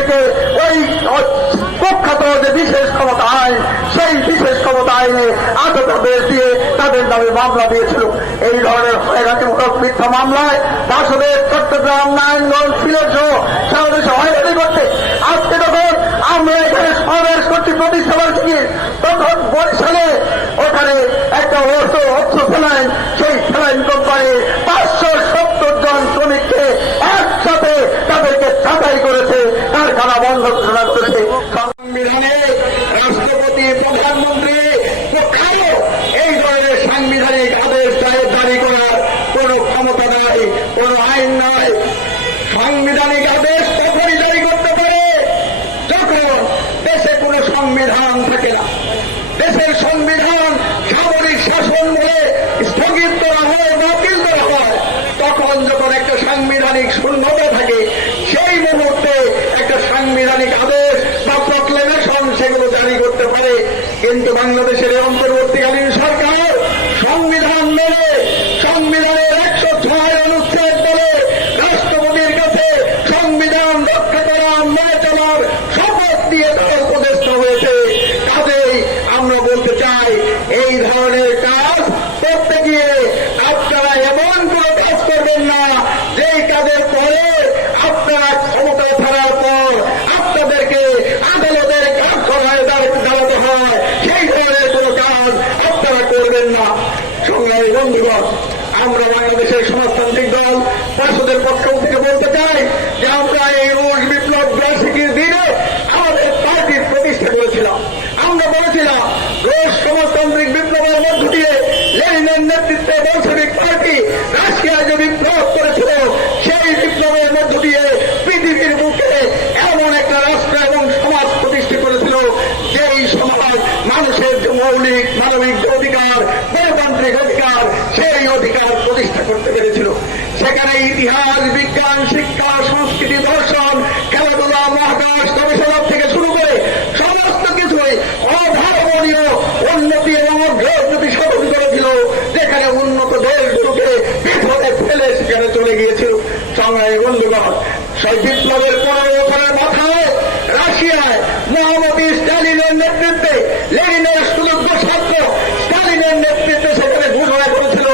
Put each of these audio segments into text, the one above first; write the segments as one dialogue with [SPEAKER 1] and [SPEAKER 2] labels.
[SPEAKER 1] শ্রমিকদেরকে ওই প্রখ্যাত যে বিশেষ ক্ষমতা আইন, সেই বিশেষ ক্ষমতা আইনে আদালতের দিয়ে তাদের নামে মামলা দিয়েছিল। এই ধরনের হয়রানিমূলক মিথ্যা মামলায় বাসদের চট্টগ্রাম নারায়ণগঞ্জ সিলেট সহ সারা দেশে হয়রানি করতে আজকে যখন আমরা এখানে সমাবেশ করছি প্রতিষ্ঠা বার্ষিকী তখন বরিশালে ওখানে একটা অর্থ অর্থ ফেলাইন সাংবিধানিক আদেশ তখনই জারি করতে পারে। যখন দেশে কোন সংবিধান থাকে না, দেশের সংবিধান সামরিক শাসন বলে স্থগিত করা হয়, বাতিল করা হয়, তখন যখন একটা সাংবিধানিক শূন্যতা থাকে, সেই মুহূর্তে একটা সাংবিধানিক আদেশ বা প্রক্লেমেশন সেগুলো জারি করতে পারে। কিন্তু বাংলাদেশের এই ক্ষমতা ছাড়ার পর আপনাদেরকে আদালতের কাঠখড়ায় দাঁড়াতে হয় সেই ধরনের কোন কাজ আপনারা করবেন না সংগ্রামী বন্ধুগণ আমরা বাংলাদেশের সমাজতান্ত্রিক দল পার্শ্বদের পক্ষ থেকে বলতে চাই যে আমরা এই রুশ বিপ্লব বার্ষিকীর দিনে আমাদের পার্টির প্রতিষ্ঠা করেছিলাম আমরা বলেছিলাম রুশ সমাজতান্ত্রিক বিপ্লবের মধ্য দিয়ে লেনিনের নেতৃত্বে বলসেবিক পার্টি রাশিয়ায় যে বিপ্লব করেছিল সেই বিপ্লবের মধ্য দিয়ে পৃথিবীর বুকে এমন একটা রাষ্ট্র এবং সমাজ প্রতিষ্ঠা করেছিল যেই সমাজ মানুষের যে মৌলিক মানবিক যে অধিকার গণতান্ত্রিক অধিকার সেই অধিকার প্রতিষ্ঠা করতে পেরেছিল। সেখানে ইতিহাস, বিজ্ঞান, শিক্ষা, সংস্কৃতি, দর্শন, খেলাধুলা, মহাকাশ, গবেষণা থেকে শুরু করে সমস্ত কিছুই অভাবনীয় উন্নতি এবং অগ্রগতি সাধন করেছিল, যেখানে উন্নত দেশগুলোকে বিপদে ফেলে সেখানে চলে গিয়েছিল। সংগ্রামী বন্ধুগণ সেই বিপ্লবের পনেরো বছরের মাথায় রাশিয়ায় মহামতি স্টালিনের নেতৃত্বে লেনিনের সুযোগ্য ছাত্র স্টালিনের নেতৃত্বে সেখানে ঘোষণা করেছিল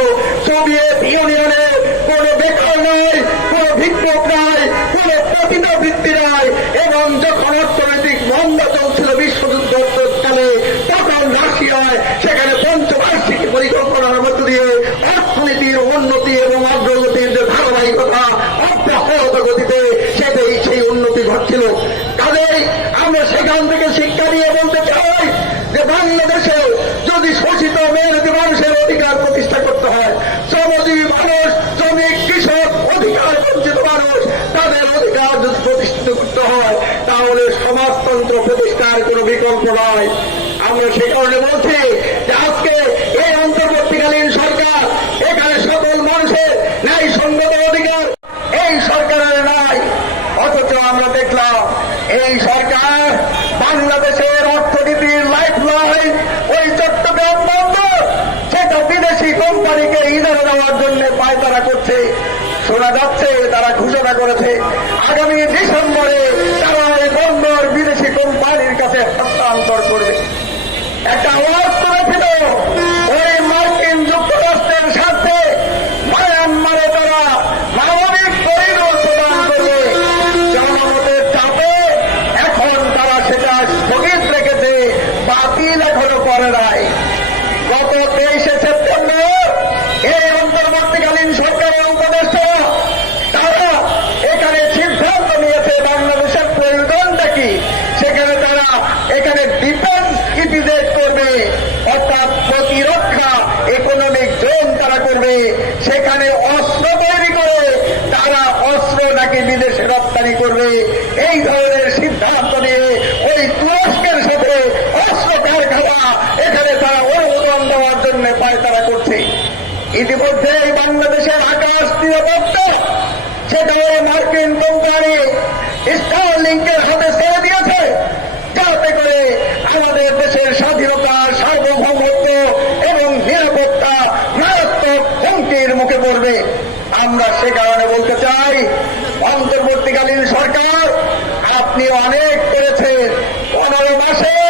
[SPEAKER 1] সোভিয়েত ইউনিয়নের কোন বেকার নয় কোন ভিক্ষুক নাই কোন প্রতিভাবৃত্তি নাই এবং যখন অর্থনৈতিক মন্দা চলছিল বিশ্বযুদ্ধ চলে তখন রাশিয়ায় সেখানে পঞ্চবার্ষিকী পরিকল্পনার মধ্য দিয়ে অর্থনীতির উন্নতি এবং অগ্রগতির যে ধারাবাহিকতা অব্যাহত গতিতে সেটাই সেই উন্নতি ঘটছিল। কাজেই আমরা সেখান থেকে শিক্ষা নিয়ে বলতে চাই যে বাংলাদেশে যদি শোষিত মেহনতি মানুষের অধিকার প্রতিষ্ঠা করতে হয়, শ্রমজীবী মানুষ, শ্রমিক, কৃষক, অধিকার বঞ্চিত মানুষ, তাদের অধিকার যদি প্রতিষ্ঠিত করতে হয়, তাহলে সমাজতন্ত্র প্রতিষ্ঠার কোনো বিকল্প নয় আমরা সে কারণে বলছি যে আজকে এই অন্তর্বর্তীকালীন সরকার, এখানে সকল মানুষের ন্যায় সঙ্গত অধিকার, এই সরকারের নাই অথচ আমরা দেখলাম এই সরকার বাংলাদেশের অর্থনীতির লাইফ লাইন ওই চট্টগ্রাম বন্দর সেটা বিদেশি কোম্পানিকে ইজারা দেওয়ার জন্য পায়তারা করছে। শোনা যাচ্ছে তারা ঘোষণা করেছে, আগামী ডিসেম্বরে তারা ওই বন্দর বিদেশি কোম্পানির কাছে হস্তান্তর করবে। ইতিমধ্যে এই বাংলাদেশের আকাশ নিরাপত্তা সেটা মার্কিন কোম্পানি স্টারলিংকের হাতে ছেড়ে দিয়েছে, যাতে করে আমাদের দেশের স্বাধীনতা, সার্বভৌমত্ব এবং নিরাপত্তা মারাত্মক হুমকির মুখে পড়বে। আমরা সে কারণে বলতে চাই, অন্তর্বর্তীকালীন সরকার আপনি অনেক করেছেন। পনেরো মাসের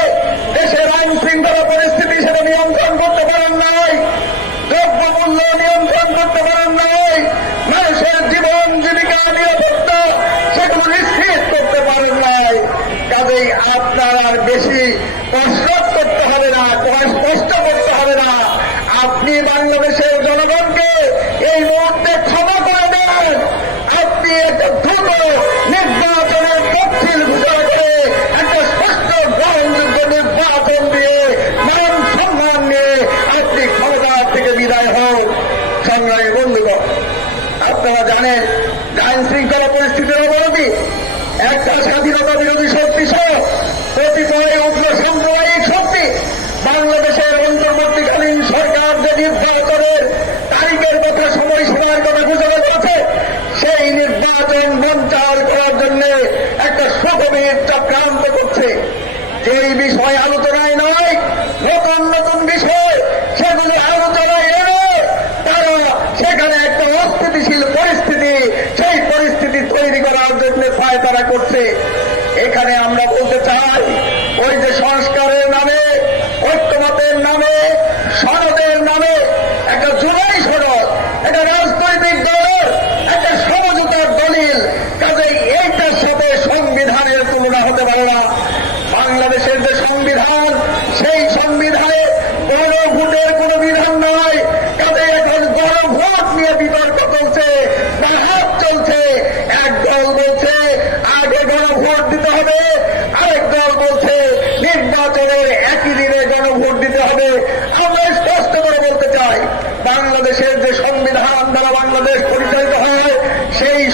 [SPEAKER 1] আর বেশি কষ্ট করতে হবে না কষ্ট করতে হবে না। আপনি বাংলাদেশের জনগণকে এই মুহূর্তে ক্ষমা করে দেন। আপনি একটা দ্রুত নির্বাচনের তফসিল ঘোষণা একটা স্পষ্ট গ্রহণযোগ্য নির্বাচন দিয়ে, মান সম্মান নিয়ে আপনি ক্ষমতা থেকে বিদায় হন। সংগ্রামী বন্ধুগণ, আপনারা জানেন আইন শৃঙ্খলা পরিস্থিতির অবনতি। একটা স্বাধীনতা বিরোধী শক্তি সহ কতিপয় উগ্র সাম্প্রদায়িক শক্তি বাংলাদেশের অন্তর্বর্তীকালীন সরকার যে নির্বাচনের তারিখের কথা সময় সময়ের কথা ঘোষণা করেছে সেই নির্বাচন মঞ্চার করার জন্য একটা সুগভীর চক্রান্ত করছে যেই বিষয় আলোচনায় নয়, নতুন নতুন বিষয়, সেগুলি আলোচনায় এনে তারা সেখানে একটা অস্থিতিশীল পরিস্থিতি, সেই পরিস্থিতি তৈরি করার জন্য তারা করছে। এখানে আমরা এই